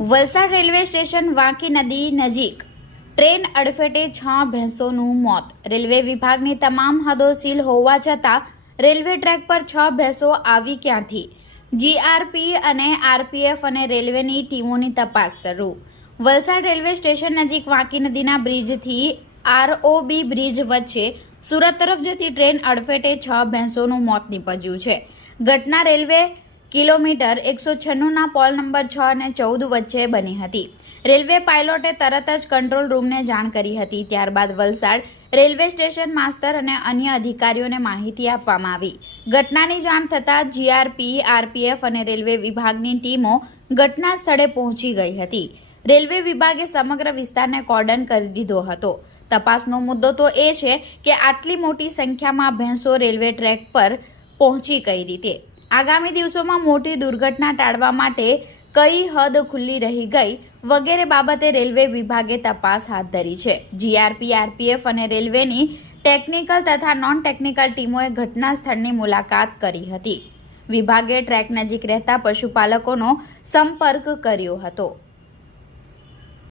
Valsad railway station વાંકી નદી નજીક train અડફેટે 6 ભેંસોનું મોત. રેલવે વિભાગની તમામ હદો સીલ હોવા છતાં રેલવે ટ્રેક પર 6 ભેંસો આવી ક્યાંથી? જીઆરપી અને આરપીએફ અને રેલવેની ટીમોની તપાસ શરૂ. વલસાડ રેલવે સ્ટેશન નજીક વાંકી નદીના બ્રિજથી આરઓબી બ્રિજ વચ્ચે સુરત તરફ જતી ટ્રેન અડફેટે 6 ભેંસોનું મોત નીપજ્યું છે. ઘટના રેલવે કિલોમીટર 196ના પોલ નંબર 6 અને 14 વચ્ચે બની હતી. રેલવે પાયલોટે તરત જ કંટ્રોલ રૂમને જાણ કરી હતી. ત્યારબાદ વલસાડ રેલવે સ્ટેશન માસ્તર અને અન્ય અધિકારીઓને માહિતી આપવામાં આવી. ઘટનાની જાણ થતાં જીઆરપી, આરપીએફ અને રેલવે વિભાગની ટીમો ઘટના સ્થળે પહોંચી ગઈ હતી. રેલવે વિભાગે સમગ્ર વિસ્તારને કોર્ડન કરી દીધો હતો. તપાસનો મુદ્દો તો એ છે કે આટલી મોટી સંખ્યામાં ભેંસો રેલવે ટ્રેક પર પહોંચી કઈ રીતે? આગામી દિવસોમાં મોટી દુર્ઘટના ટાળવા માટે કઈ હદ ખુલ્લી રહી ગઈ વગેરે બાબતે રેલવે વિભાગે તપાસ હાથ ધરી છે. જીઆરપી, આરપીએફ અને રેલવેની ટેકનિકલ તથા નોન ટેકનિકલ ટીમોએ ઘટના સ્થળની મુલાકાત કરી હતી. વિભાગે ટ્રેક નજીક રહેતા પશુપાલકોનો સંપર્ક કર્યો હતો.